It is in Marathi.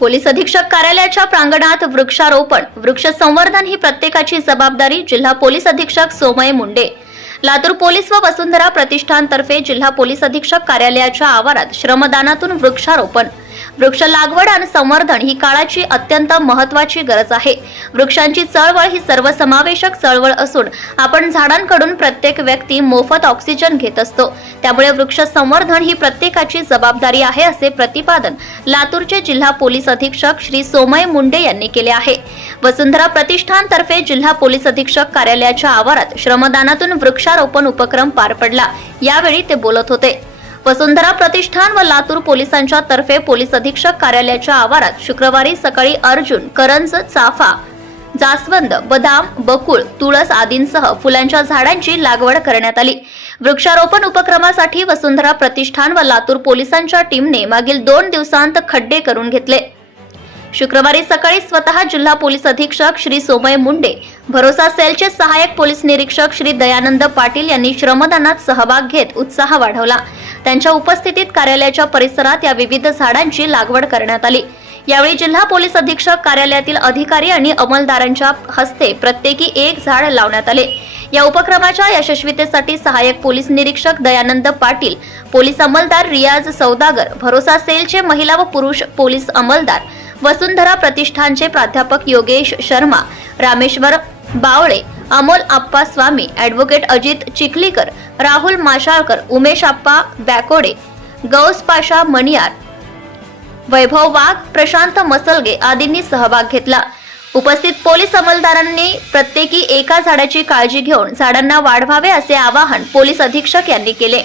पोलीस अधीक्षक कार्यालयाच्या प्रांगणात वृक्षारोपण वृक्ष संवर्धन ही प्रत्येकाची जबाबदारी जिल्हा पोलीस अधीक्षक सोमय मुंडे. लातूर पोलीस व वसुंधरा प्रतिष्ठानतर्फे जिल्हा पोलीस अधीक्षक कार्यालयाच्या आवारात श्रमदानातून वृक्षारोपण. वृक्ष लागवड आणि संवर्धन ही काळाची अत्यंत महत्वाची गरज आहे. वृक्षांची चळवळ ही सर्वसमावेशक चळवळ असून आपण झाडांकडून प्रत्येक व्यक्ती मोफत ऑक्सिजन घेत असतो. त्यामुळे वृक्ष संवर्धन ही प्रत्येकाची जबाबदारी आहे असे प्रतिपादन लातूरचे जिल्हा पोलीस अधीक्षक श्री सोमय मुंडे यांनी केले आहे. वसुंधरा प्रतिष्ठानतर्फे जिल्हा पोलीस अधीक्षक कार्यालयाच्या आवारात श्रमदानातून वृक्षारोपण उपक्रम पार पडला. यावेळी ते बोलत होते. वसुंधरा प्रतिष्ठान व लातूर पोलिसांच्या तर्फे पोलीस अधीक्षक कार्यालयाच्या आवारात शुक्रवारी सकाळी अर्जुन करंज चाफा जास्वंद बदाम बकुळ तुळस आदींसह फुलांच्या झाडांची लागवड करण्यात आली. वृक्षारोपण उपक्रमासाठी वसुंधरा प्रतिष्ठान व लातूर पोलिसांच्या टीमने मागील दोन दिवसांत खड्डे करून घेतले. शुक्रवारी सकाळी स्वतः जिल्हा पोलीस अधीक्षक श्री सोमय मुंडे भरोसा सेलचे सहाय्यक पोलीस निरीक्षक श्री दयानंद पाटील यांनी श्रमदानात सहभाग घेत उत्साह वाढवला. त्यांच्या उपस्थितीत कार्यालयाच्या परिसरात या विविध झाडांची लागवड करण्यात आली. यावेळी जिल्हा पोलीस अधीक्षक कार्यालयातील अधिकारी आणि अंमलदारांच्या हस्ते प्रत्येकी एक झाड लावण्यात आले. या उपक्रमाच्या यशस्वीतेसाठी सहाय्यक पोलीस निरीक्षक दयानंद पाटील पोलीस अंमलदार रियाज सौदागर भरोसा सेलचे महिला व पुरुष पोलीस अंमलदार वसुंधरा प्रतिष्ठानचे प्राध्यापक योगेश शर्मा रामेश्वर बावळे अमोल आप्पा स्वामी ॲडव्होकेट अजित चिखलीकर राहुल माशाळकर उमेश आप्पा बॅकोडे गौस पाशा मणियार वैभव वाघ प्रशांत मसलगे आदींनी सहभाग घेतला. उपस्थित पोलीस अंमलदारांनी प्रत्येकी एका झाडाची काळजी घेऊन झाडांना वाढवावे असे आवाहन पोलीस अधीक्षक यांनी केले.